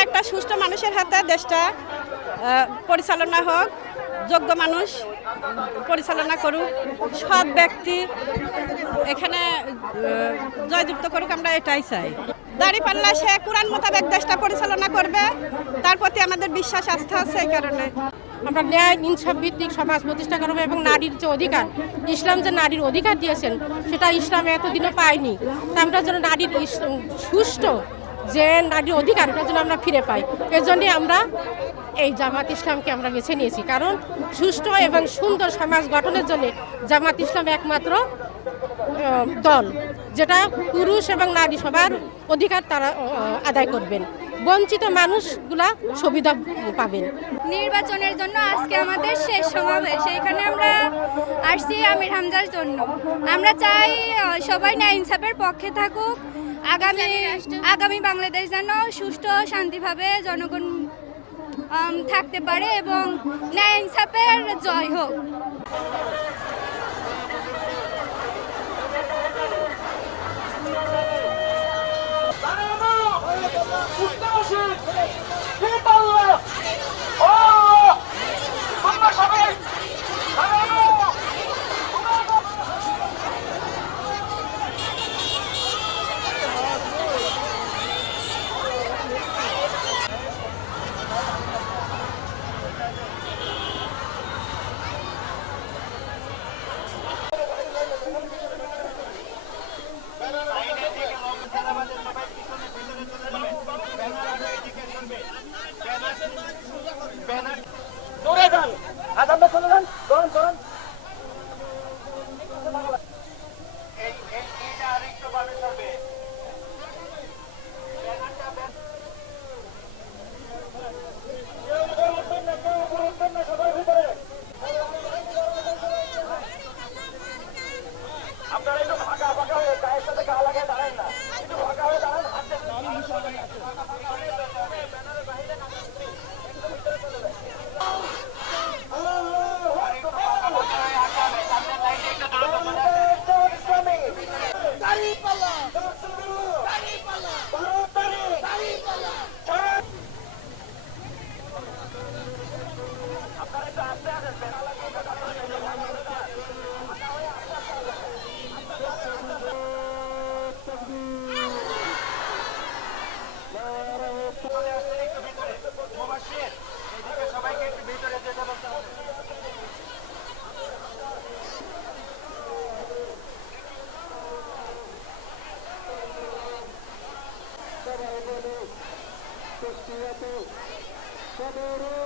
চাই একটা সুষ্ঠু মানুষের হাতে দেশটা পরিচালনা হোক, যোগ্য মানুষ পরিচালনা করুক, সৎ ব্যক্তি এখানে জয়যুক্ত করুক, আমরা এটাই চাই। দাঁড়িপাল্লা সে কোরআন মোতাবেক দেশটা পরিচালনা করবে, তার প্রতি আমাদের বিশ্বাস আস্থা আছে। এই কারণে আমরা ন্যায় ইনসাফ ভিত্তিক সমাজ প্রতিষ্ঠা করবো এবং নারীর যে অধিকার, ইসলাম যে নারীর অধিকার দিয়েছেন সেটা ইসলামে এতদিনও পাইনি। তা আমরা যেন নারীর সুষ্ঠু যে নারীর অধিকার এটার জন্য আমরা ফিরে পাই, এর জন্যই আমরা এই জামাত ইসলামকে আমরা বেছে নিয়েছি। কারণ সুষ্ঠু এবং সুন্দর সমাজ গঠনের জন্য জামাত ইসলাম একমাত্র দল যেটা পুরুষ এবং নারী সবার অধিকার তারা আদায় করবেন, বঞ্চিত মানুষগুলা সুবিধা পাবেন। নির্বাচনের জন্য আজকে আমাদের শেষ সমাবেশ, এখানে আমরা আসছি আমির হামজার জন্য। আমরা চাই সবাই ন্যায় ইনসাফের পক্ষে থাকুক, আগামী বাংলাদেশ যেন সুষ্ঠু শান্তিভাবে জনগণ থাকতে পারে এবং ন্যায় ইনসাফের জয় হোক। Sodoro,